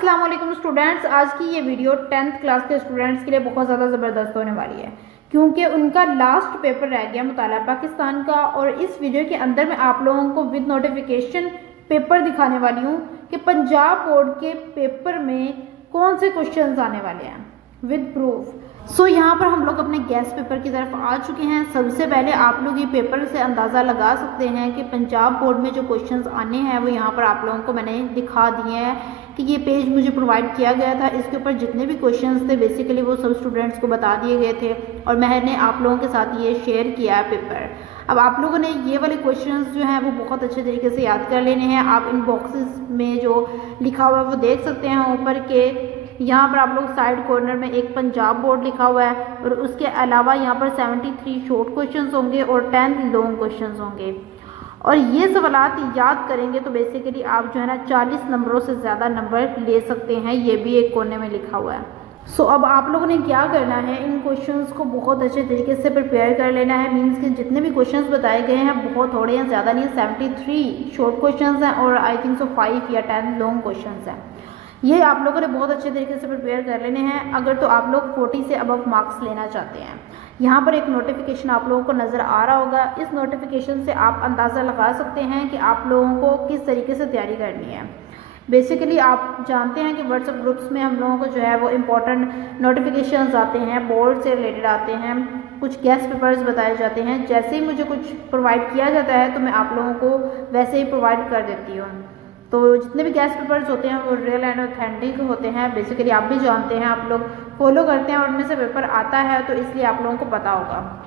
अस्सलाम वालेकुम स्टूडेंट्स, आज की ये वीडियो 10th क्लास के स्टूडेंट्स के लिए बहुत ज़्यादा ज़बरदस्त होने वाली है क्योंकि उनका लास्ट पेपर रह गया मुताला पाकिस्तान का। और इस वीडियो के अंदर मैं आप लोगों को विद नोटिफिकेशन पेपर दिखाने वाली हूँ कि पंजाब बोर्ड के पेपर में कौन से क्वेश्चंस आने वाले हैं विद प्रूफ। सो यहाँ पर हम लोग अपने गैस पेपर की तरफ आ चुके हैं। सबसे पहले आप लोग ये पेपर से अंदाज़ा लगा सकते हैं कि पंजाब बोर्ड में जो क्वेश्चंस आने हैं वो यहाँ पर आप लोगों को मैंने दिखा दिए हैं कि ये पेज मुझे प्रोवाइड किया गया था। इसके ऊपर जितने भी क्वेश्चंस थे बेसिकली वो सब स्टूडेंट्स को बता दिए गए थे और मैंने आप लोगों के साथ ये शेयर किया है पेपर। अब आप लोगों ने ये वाले क्वेश्चंस जो हैं वो बहुत अच्छे तरीके से याद कर लेने हैं। आप इन बॉक्सेस में जो लिखा हुआ है वो देख सकते हैं ऊपर के, यहाँ पर आप लोग साइड कॉर्नर में एक पंजाब बोर्ड लिखा हुआ है और उसके अलावा यहाँ पर 73 शॉर्ट क्वेश्चंस होंगे और 10 लॉन्ग क्वेश्चंस होंगे। और ये सवालात याद करेंगे तो बेसिकली आप जो है ना 40 नंबरों से ज़्यादा नंबर ले सकते हैं, ये भी एक कोने में लिखा हुआ है। सो अब आप लोगों ने क्या करना है, इन क्वेश्चंस को बहुत अच्छे तरीके से प्रिपेयर कर लेना है। मीन्स कि जितने भी क्वेश्चंस बताए गए हैं बहुत थोड़े हैं, ज़्यादा नहीं, 73 शॉर्ट क्वेश्चंस हैं और आई थिंक सो 5 या 10 लॉन्ग क्वेश्चंस हैं। ये आप लोगों ने बहुत अच्छे तरीके से प्रिपेयर कर लेने हैं अगर तो आप लोग 40 से अबव मार्क्स लेना चाहते हैं। यहाँ पर एक नोटिफिकेशन आप लोगों को नज़र आ रहा होगा, इस नोटिफिकेशन से आप अंदाज़ा लगा सकते हैं कि आप लोगों को किस तरीके से तैयारी करनी है। बेसिकली आप जानते हैं कि व्हाट्सएप ग्रुप्स में हम लोगों को जो है वो इम्पोर्टेंट नोटिफिकेशंस आते हैं, बोर्ड से रिलेटेड आते हैं, कुछ गेस्ट पेपर्स बताए जाते हैं। जैसे ही मुझे कुछ प्रोवाइड किया जाता है तो मैं आप लोगों को वैसे ही प्रोवाइड कर देती हूँ। तो जितने भी गेस्ट पेपर्स होते हैं वो रियल एंड ऑथेंटिक होते हैं। बेसिकली आप भी जानते हैं, आप लोग फॉलो करते हैं और उनमें से पेपर आता है तो इसलिए आप लोगों को पता होगा।